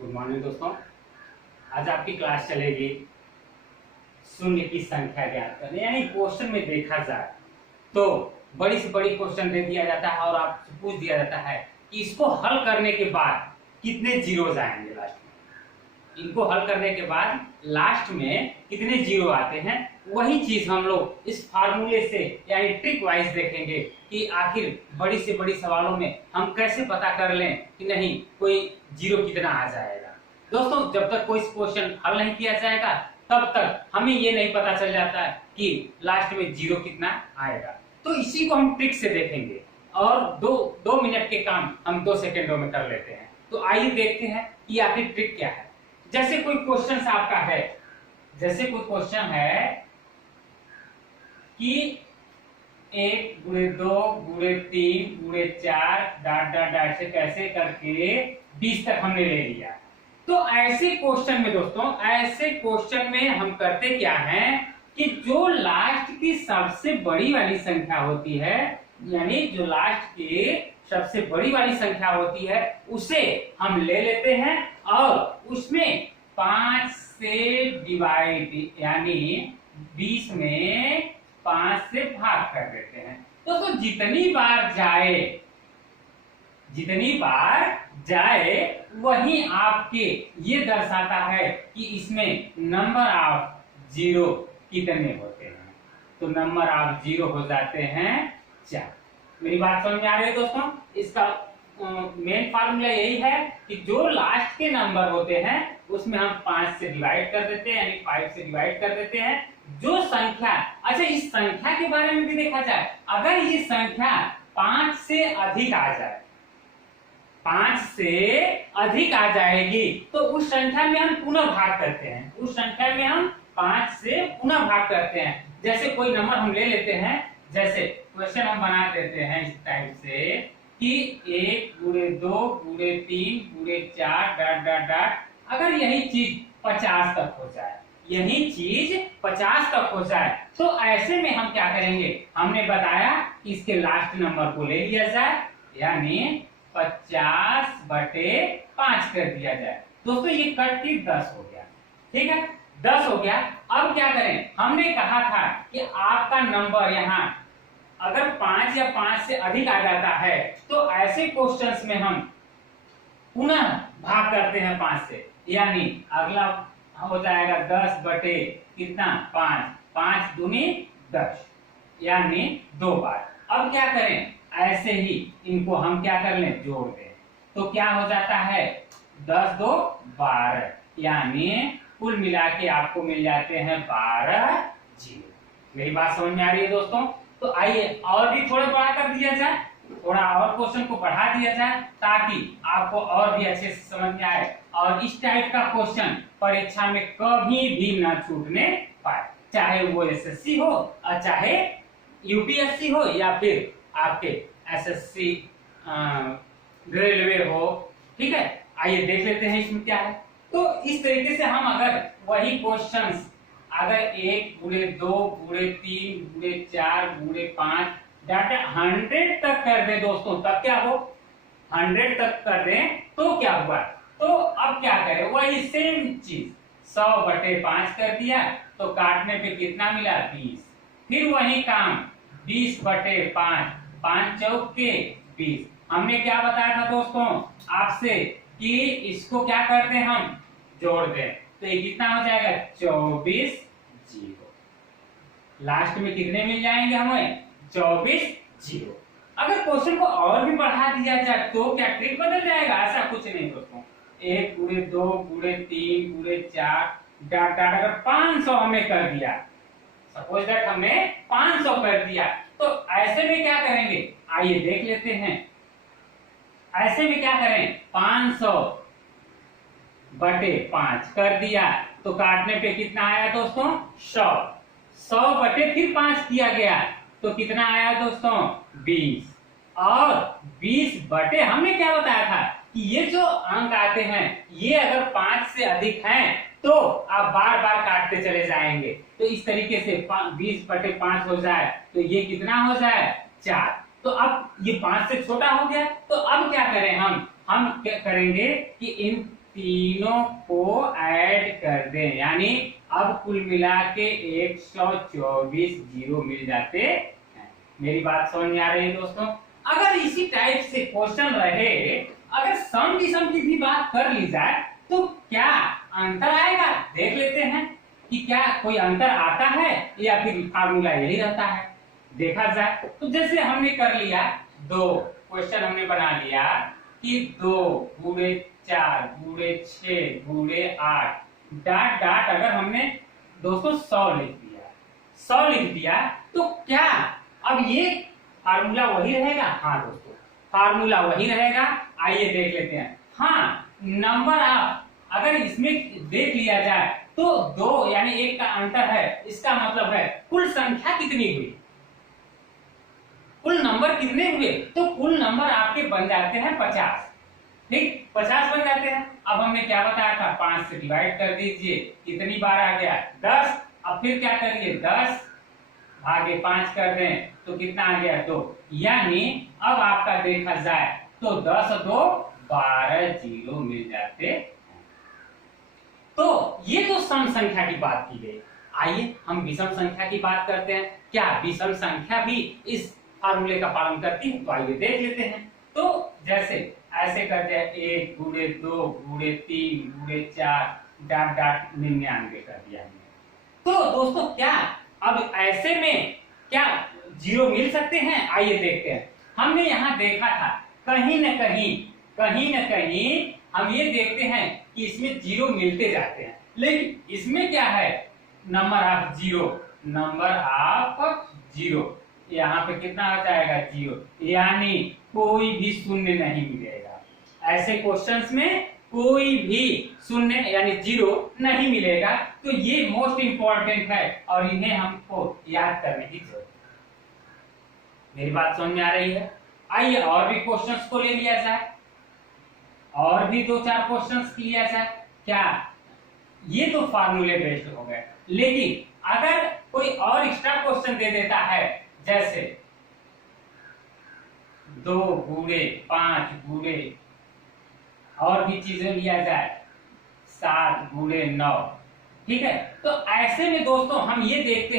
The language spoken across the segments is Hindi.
गुड मॉर्निंग दोस्तों। आज आपकी क्लास चलेगी शून्य की संख्या ज्ञात करने, यानी क्वेश्चन में देखा जाए तो बड़ी से बड़ी क्वेश्चन दे दिया जाता है और आपसे पूछ दिया जाता है कि इसको हल करने के बाद कितने जीरो आएंगे लास्ट में। इनको हल करने के बाद लास्ट में कितने जीरो आते हैं, वही चीज हम लोग इस फार्मूले से यानी ट्रिक वाइज देखेंगे कि आखिर बड़ी से बड़ी सवालों में हम कैसे पता कर लें कि नहीं कोई जीरो कितना आ जाएगा। दोस्तों, जब तक कोई क्वेश्चन हल नहीं किया जाएगा तब तक हमें ये नहीं पता चल जाता है कि लास्ट में जीरो कितना आएगा। तो इसी को हम ट्रिक से देखेंगे और दो मिनट के काम हम 2 सेकेंडों में कर लेते हैं। तो आइए देखते हैं कि आखिर ट्रिक क्या है। जैसे कोई क्वेश्चन आपका है, जैसे कोई क्वेश्चन है कि 1 गुणे 2 गुणे 3 गुणे 4 डॉट डॉट डॉट से कैसे करके 20 तक हमने ले लिया। तो ऐसे क्वेश्चन में दोस्तों, ऐसे क्वेश्चन में हम करते क्या हैं कि जो लास्ट की सबसे बड़ी वाली संख्या होती है, यानी जो लास्ट की सबसे बड़ी वाली संख्या होती है उसे हम ले लेते हैं और उसमें 5 से डिवाइड यानी 20 में 5 से भाग कर देते हैं। तो जितनी बार जाए वही आपके ये दर्शाता है कि इसमें नंबर ऑफ जीरो कितने होते हैं। तो नंबर ऑफ जीरो हो जाते हैं 4। मेरी बात समझ में आ रही है दोस्तों? इसका मेन फार्मूला यही है कि जो लास्ट के नंबर होते हैं उसमें हम 5 से डिवाइड कर देते हैं, यानी 5 से डिवाइड कर देते हैं। जो संख्या, अच्छा इस संख्या के बारे में भी देखा जाए, अगर ये संख्या 5 से अधिक आ जाए, 5 से अधिक आ जाएगी तो उस संख्या में हम पुनः भाग करते हैं। उस संख्या में हम 5 से पुनः भाग करते हैं। जैसे कोई नंबर हम ले लेते हैं, जैसे क्वेश्चन हम बना देते हैं इस टाइप से कि 1 गुणे 2 गुणे 3 गुणे 4 डॉट डॉट डॉट। अगर यही चीज 50 तक हो जाए, यही चीज 50 तक हो जाए, तो ऐसे में हम क्या करेंगे, हमने बताया कि इसके लास्ट नंबर को ले लिया जाए, यानी 50/5 कर दिया जाए। दोस्तों ये कट के 10 हो गया, ठीक है, 10 हो गया। अब क्या करें, हमने कहा था कि आपका नंबर यहाँ अगर 5 या 5 से अधिक आ जाता है तो ऐसे क्वेश्चंस में हम पुनः भाग करते हैं 5 से, यानी अगला हो जाएगा 10 बटे कितना 5, 5 दूनी 10, यानी 2 बार। अब क्या करें, ऐसे ही इनको हम क्या कर लें, जोड़ दें। तो क्या हो जाता है 10 2 12, यानी कुल मिला के आपको मिल जाते हैं 12 जीरो। मेरी बात समझ में आ रही है दोस्तों? तो आइए और भी थोड़ा बड़ा कर दिया जाए, थोड़ा और क्वेश्चन को बढ़ा दिया जाए ताकि आपको और भी अच्छे से समझ में आए और इस टाइप का क्वेश्चन परीक्षा में कभी भी ना छूटने पाए, चाहे वो एसएससी हो और चाहे यूपीएससी हो या फिर आपके एसएससी रेलवे हो। ठीक है, आइए देख लेते हैं इसमें क्या है। तो इस तरीके से हम अगर वही क्वेश्चंस अगर 1 गुणे 2 गुणे 3 गुणे 4 गुणे 5 डाटा 100 तक कर दे दोस्तों, तब क्या हो, 100 तक कर दें तो क्या हुआ। तो अब क्या करें, वही सेम चीज 100/5 कर दिया तो काटने पे कितना मिला 20। फिर वही काम 20/5, 5 चौके 20। हमने क्या बताया था दोस्तों आपसे कि इसको क्या करते हैं, हम जोड़ दें, तो ये कितना हो जाएगा 24 जीरो। लास्ट में कितने मिल जाएंगे हमें, 24 जीरो। अगर क्वेश्चन को और भी बढ़ा दिया जाए तो क्या ट्रिक बदल जाएगा, ऐसा कुछ नहीं दोस्तों। 1 गुणे 2 गुणे 3 गुणे 4 डाट डाट अगर 500 हमने कर दिया, सपोज दैट हमने 500 कर दिया, तो ऐसे में क्या करेंगे, आइए देख लेते हैं। ऐसे में क्या करें, 500/5 कर दिया तो काटने पे कितना आया दोस्तों 100 फिर 5 किया गया तो कितना आया दोस्तों 20। और 20 हमने क्या बताया था कि ये जो अंक आते हैं ये अगर 5 से अधिक हैं तो आप बार बार काटते चले जाएंगे। तो इस तरीके से 20/5 हो जाए तो ये कितना हो जाए 4। तो अब ये 5 से छोटा हो गया, तो अब क्या करें, हम क्या करेंगे कि इन तीनों को ऐड कर दें, यानी अब कुल मिला के 124 जीरो मिल जाते हैं। मेरी बात समझ में आ रही है दोस्तों? अगर इसी टाइप से क्वेश्चन रहे, अगर सम की भी बात कर ली जाए तो क्या अंतर आएगा, देख लेते हैं कि क्या कोई अंतर आता है या फिर फार्मूला यही रहता है। देखा जाए तो जैसे हमने कर लिया, दो क्वेश्चन हमने बना लिया कि 2 गुणे 4 गुणे 6 गुणे 8 डाट डाट, अगर हमने दोस्तों 100 लिख दिया तो क्या अब ये फार्मूला वही रहेगा? हाँ दोस्तों, फार्मूला वही रहेगा। आइए देख लेते हैं। हाँ, नंबर आप अगर इसमें देख लिया जाए तो 2 यानी 1 का अंतर है, इसका मतलब है कुल संख्या कितनी हुई, कुल नंबर कितने हुए, तो कुल नंबर आपके बन जाते हैं 50। ठीक, 50 बन जाते हैं। अब हमने क्या बताया था, 5 से डिवाइड कर दीजिए, कितनी बार आ गया 10। अब फिर क्या करिए, 10 भागे 5 कर दें तो कितना आ गया 2, यानी अब आपका देखा जाए तो 10 2 12 जीरो मिल जाते हैं। तो ये तो सम संख्या की बात की गई। आइए हम विषम संख्या की बात करते हैं। क्या विषम संख्या भी इस फार्मूले का पालन करती है? तो आइए देख लेते हैं। तो जैसे ऐसे करते हैं, 1 गुणे 2 गुणे 3 गुणे 4 डाट डाट 99 कर दिया हमने। तो दोस्तों क्या अब ऐसे में क्या जीरो मिल सकते हैं? आइए देखते हैं। हमने यहाँ देखा था कहीं न कहीं हम ये देखते हैं कि इसमें जीरो मिलते जाते हैं, लेकिन इसमें क्या है, नंबर ऑफ जीरो, यहाँ पे कितना आ जाएगा 0, यानी कोई भी शून्य नहीं मिलेगा। ऐसे क्वेश्चंस में कोई भी शून्य यानी जीरो नहीं मिलेगा। तो ये मोस्ट इंपॉर्टेंट है और इन्हें हमको याद करने की जरूरत है। मेरी बात समझ में आ रही है? आइए और भी क्वेश्चंस को ले लिया जाए, और भी 2-4 क्वेश्चंस लिया जाए। क्या ये तो फार्मूले बेस्ड हो गए, लेकिन अगर कोई और एक्स्ट्रा क्वेश्चन दे देता है, जैसे 2 गुणे 5 गुणे और भी चीजें लिया जाए, 7 गुणे 9, ठीक है, तो ऐसे में दोस्तों हम ये देखते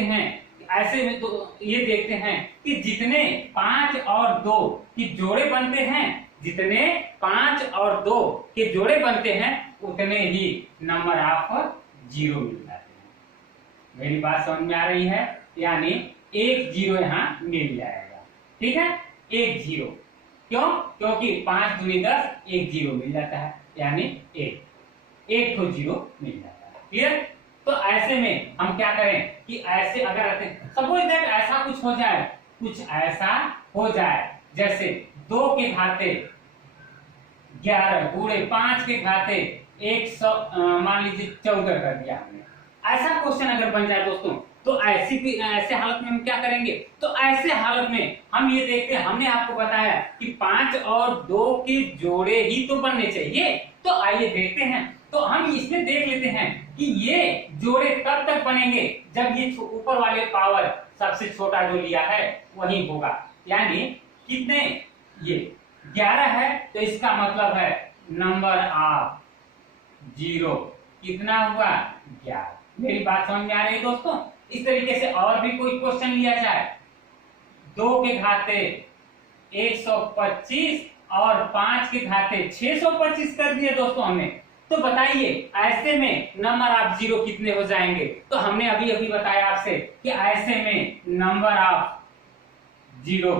हैं कि जितने 5 और 2 की जोड़े बनते हैं, जितने 5 और 2 के जोड़े बनते हैं, उतने ही नंबर ऑफ जीरो मिल जाते हैं। मेरी बात समझ में आ रही है? यानी 1 जीरो यहाँ मिल जाएगा। ठीक है, 1 जीरो, क्यों? क्योंकि 5 दूनी 10, 1 जीरो मिल जाता है, यानी 1 तो जीरो मिल जाता है। क्लियर? तो ऐसे में हम क्या करें कि ऐसे अगर सपोज दैट ऐसा कुछ ऐसा हो जाए, जैसे 2 के घाते 11 गुणे 5 के घाते 100 मान लीजिए 14 कर दिया हमने। ऐसा क्वेश्चन अगर बन जाए दोस्तों, तो ऐसे हालत में हम क्या करेंगे? तो ऐसे हालत में हम ये देखते हैं, हमने आपको बताया कि 5 और 2 के जोड़े ही तो बनने चाहिए। तो आइए देखते हैं। तो हम इसमें देख लेते हैं कि ये जोड़े कब तक बनेंगे, जब ये ऊपर वाले पावर सबसे छोटा जो लिया है वही होगा। यानी कितने, ये 11 है, तो इसका मतलब है नंबर ऑफ जीरो कितना हुआ 11। मेरी बात समझ में आ रही है दोस्तों? इस तरीके से और भी कोई क्वेश्चन लिया जाए, 2 के घाते 125 और 5 के घाते 625 कर दिए दोस्तों हमने। तो बताइए ऐसे में नंबर ऑफ जीरो कितने हो जाएंगे? तो हमने अभी बताया आपसे कि ऐसे में नंबर ऑफ जीरो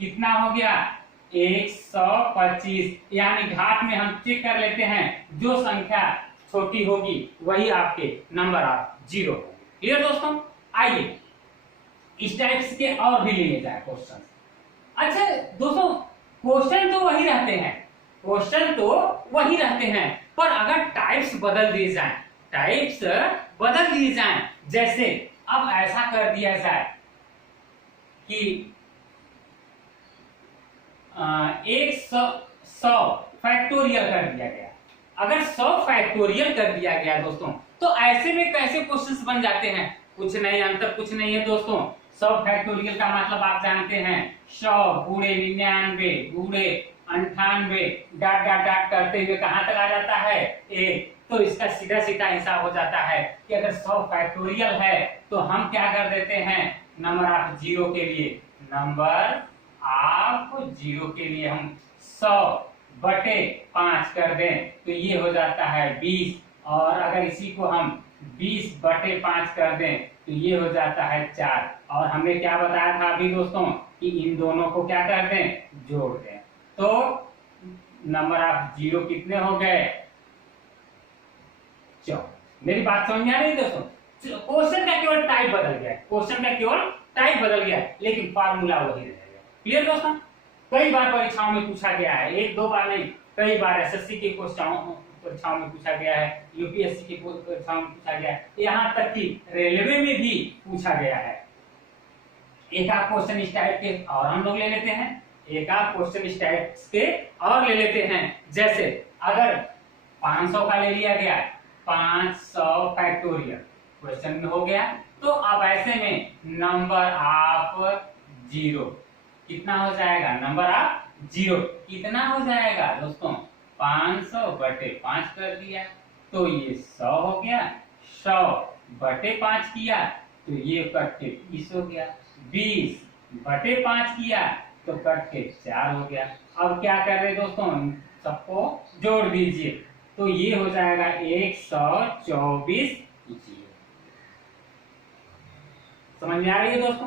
कितना हो गया 125, यानी घात में हम चेक कर लेते हैं, जो संख्या छोटी होगी वही आपके नंबर ऑफ जीरो होगी। क्लियर दोस्तों? आइए इस टाइप्स के और भी लिए जाए क्वेश्चन। अच्छा दोस्तों, क्वेश्चन तो वही रहते हैं, पर अगर टाइप्स बदल दिए जाएं, जैसे अब ऐसा कर दिया जाए कि 100 फैक्टोरियल कर दिया गया। अगर 100 फैक्टोरियल कर दिया गया दोस्तों, तो ऐसे में कैसे क्वेश्चंस बन जाते हैं? कुछ नहीं, अंतर कुछ नहीं है दोस्तों। 100 फैक्टोरियल का मतलब आप जानते हैं, 100 गुणे 99 गुणे 98 डाट डाट डाट करते हुए कहां तक आ जाता है 1। तो इसका सीधा सीधा हिसाब हो जाता है कि अगर 100 फैक्टोरियल है तो हम क्या कर देते हैं, नंबर ऑफ जीरो के लिए, नंबर ऑफ जीरो के लिए हम 100/5 कर दें तो ये हो जाता है 20। और अगर इसी को हम 20/5 कर दें तो ये हो जाता है 4। और हमने क्या बताया था अभी दोस्तों कि इन दोनों को क्या कर दें, जोड़ दें। तो नंबर ऑफ जीरो कितने हो गए, 4। मेरी बात समझ में आ रही दोस्तों? क्वेश्चन का केवल टाइप बदल गया, क्वेश्चन का केवल टाइप बदल गया, लेकिन फार्मूला वही रहेगा। क्लियर दोस्तों? कई बार परीक्षाओं में पूछा गया है, एक दो बार नहीं, कई बार एसएससी के परीक्षाओं में पूछा गया है, यूपीएससी की परीक्षाओं में पूछा गया है, यहाँ तक कि रेलवे में भी पूछा गया है। एक आध क्वेश्चन इस टाइप के और हम लोग ले लेते हैं, एक आध क्वेश्चन इस टाइप के और ले लेते हैं। जैसे अगर 500 का ले लिया गया, 500 फैक्टोरियल क्वेश्चन में हो गया, तो अब ऐसे में नंबर ऑफ जीरो कितना हो जाएगा, नंबर ऑफ जीरो कितना हो जाएगा दोस्तों, 500/5 कर दिया तो ये 100 हो गया, 100/5 किया तो ये कट के 20 हो गया, 20/5 किया तो कट के 4 हो गया। अब क्या कर रहे दोस्तों, सबको जोड़ दीजिए तो ये हो जाएगा 124 जीरो। समझ में आ रही है दोस्तों?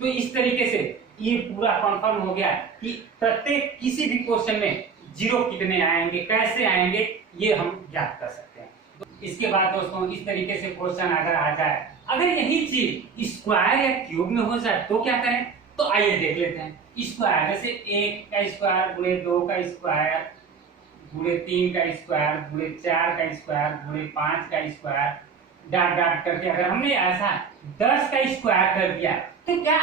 तो इस तरीके से ये पूरा कंफर्म हो गया कि प्रत्येक किसी भी क्वेश्चन में जीरो कितने आएंगे, कैसे आएंगे, ये हम ज्ञात कर सकते हैं। इसके बाद दोस्तों इस तरीके से क्वेश्चन अगर आ जाए, अगर यही चीज स्क्वायर या क्यूब में हो जाए तो क्या करें, तो आइए देख लेते हैं। स्क्वायर जैसे 1 का स्क्वायर गुणे 2 का स्क्वायर गुणे 3 का स्क्वायर गुणे 4 का स्क्वायर गुणे 5 का स्क्वायर डाट डाट करके अगर हमने ऐसा 10 का स्क्वायर कर दिया तो क्या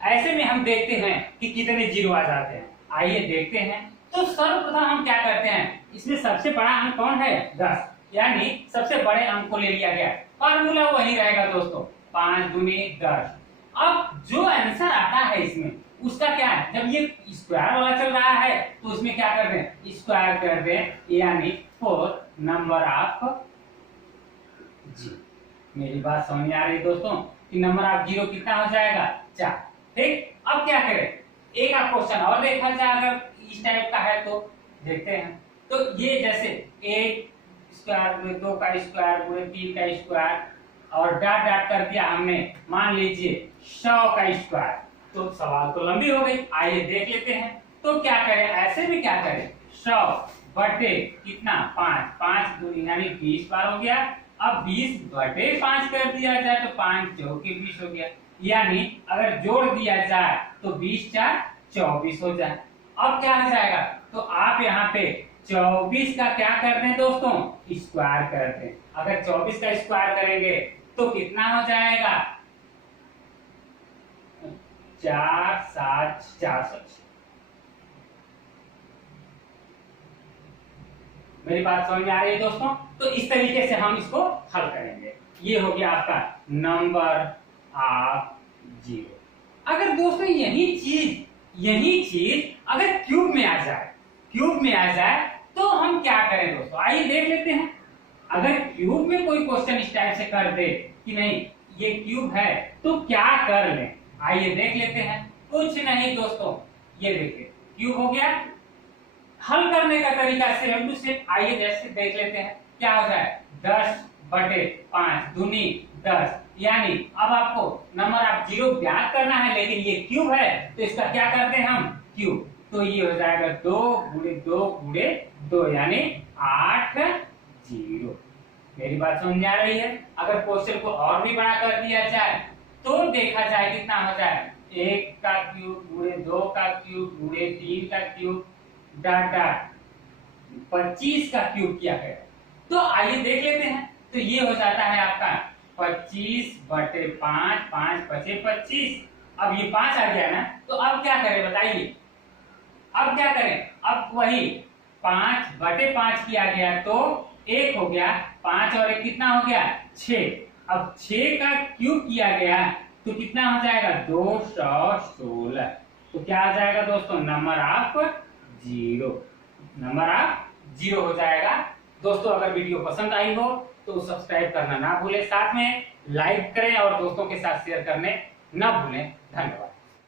ऐसे में हम देखते हैं कि कितने जीरो आ जाते हैं। आइए देखते हैं। तो सर्वप्रथम हम क्या करते हैं, इसमें सबसे बड़ा अंक कौन है, 10, यानी सबसे बड़े अंक को ले लिया गया। फार्मूला वही रहेगा दोस्तों, 5 दूनी 10। अब जो आंसर आता है इसमें उसका क्या है, जब ये स्क्वायर वाला चल रहा है तो उसमें क्या कर दें, स्क्वायर कर दें, यानी 4 नंबर ऑफ जीरो। मेरी बात समझ में आ रही है दोस्तों कि नंबर ऑफ जीरो कितना हो जाएगा, 4। ठीक, अब क्या करें, एक आप क्वेश्चन और देखा जाए अगर इस टाइप का है तो देखते हैं। तो ये जैसे 1 स्क्वायर गुणे 2 का स्क्वायर गुणे 3 का स्क्वायर और डाट डाट कर दिया हमने, मान लीजिए 100 का स्क्वायर, तो सवाल तो लंबी हो गई। आइए देख लेते हैं। तो क्या करें, ऐसे में क्या करें, 100 बटे कितना 5, 5 दूनी यानी 20 बार हो गया। अब 20/5 कर दिया जाए तो 5 चौके 20 हो गया, यानी अगर जोड़ दिया जाए तो 20 4 24 हो जाए। अब क्या हो जाएगा, तो आप यहाँ पे 24 का क्या कर दें दोस्तों, स्क्वायर कर दें। अगर 24 का स्क्वायर करेंगे तो कितना हो जाएगा, 4 7 406। मेरी बात समझ में आ रही है दोस्तों? तो इस तरीके से हम इसको हल करेंगे। ये हो गया आपका नंबर ऑफ जीरो। अगर दोस्तों यही चीज अगर क्यूब में आ जाए तो हम क्या करें दोस्तों, आइए देख लेते हैं। अगर क्यूब में कोई क्वेश्चन इस टाइप से कर दे कि नहीं ये क्यूब है तो क्या कर लें, आइए देख लेते हैं। कुछ नहीं दोस्तों, ये देखिए क्यूब हो गया। हल करने का तरीका सेम टू सेम, आइए जैसे देख लेते हैं क्या हो जाए, 10/5 दूनी 10, यानी अब आपको नंबर ऑफ जीरो ज्ञात करना है, लेकिन ये क्यूब है तो इसका क्या करते हैं हम, क्यूब। तो ये हो जाएगा 2 गुणे 2 गुणे 2, यानी 8 जीरो। मेरी बात समझ में आ रही है? अगर क्वेश्चन को और भी बड़ा कर दिया जाए तो देखा जाए कितना हो जाए, 1 का क्यूब गुणे 2 का क्यूब गुणे 3 का क्यूब डाट डाट 25 का क्यूब किया है। तो आइए देख लेते हैं। तो ये हो जाता है आपका 25/5, 5 बचे 25। अब ये 5 आ गया ना, तो अब क्या करें बताइए, अब क्या करें, अब वही 5/5 किया गया तो 1 हो गया, 5 और 1 कितना हो गया, 6। अब 6 का क्यूब किया गया तो कितना हो जाएगा, 216। तो क्या आ जाएगा दोस्तों, number of zero, number of zero हो जाएगा। दोस्तों अगर वीडियो पसंद आई हो तो सब्सक्राइब करना ना भूलें, साथ में लाइक करें और दोस्तों के साथ शेयर करने ना भूलें। धन्यवाद।